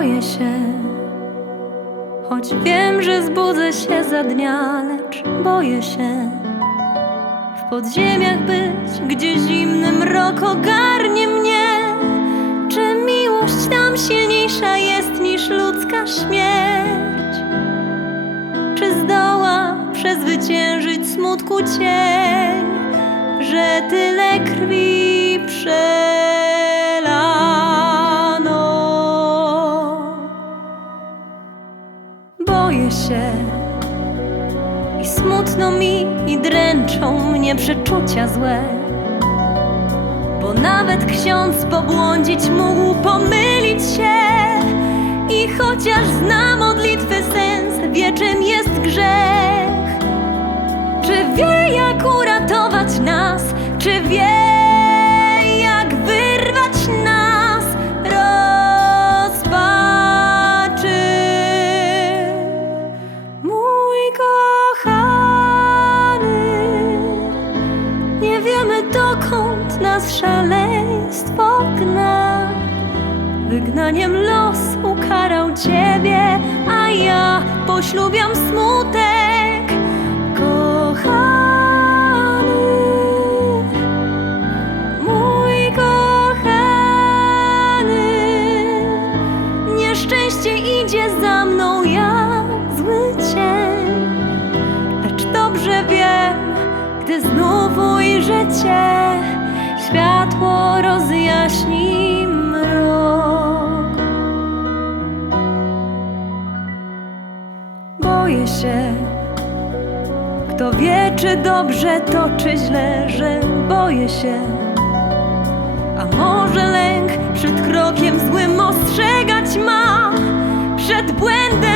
boję się. Choć wiem, że zbudzę się za dnia, lecz boję się w podziemiach być, gdzie zimny mrok ogarnie mnie. Czy miłość tam silniejsza jest niż ludzka śmierć? Czy zdoła przezwyciężyć smutku cień, że tyle Boję się i smutno mi i dręczą mnie przeczucia złe. Bo nawet ksiądz pobłądzić mógł pomylić się. I chociaż zna modlitwy sens, wie czym jest grzech. Czy wie jak uratować nas? Czy wie dokąd nas szaleństwo gna. Wygnaniem los ukarał ciebie, a ja poślubiam smutek. Kochany, mój kochany, nieszczęście idzie za mną jak zły cień. Lecz dobrze wiem, gdy znów cię, światło rozjaśni mrok. Boję się, kto wie, czy dobrze to, czy źle, że boję się. A może lęk przed krokiem złym ostrzegać ma, przed błędem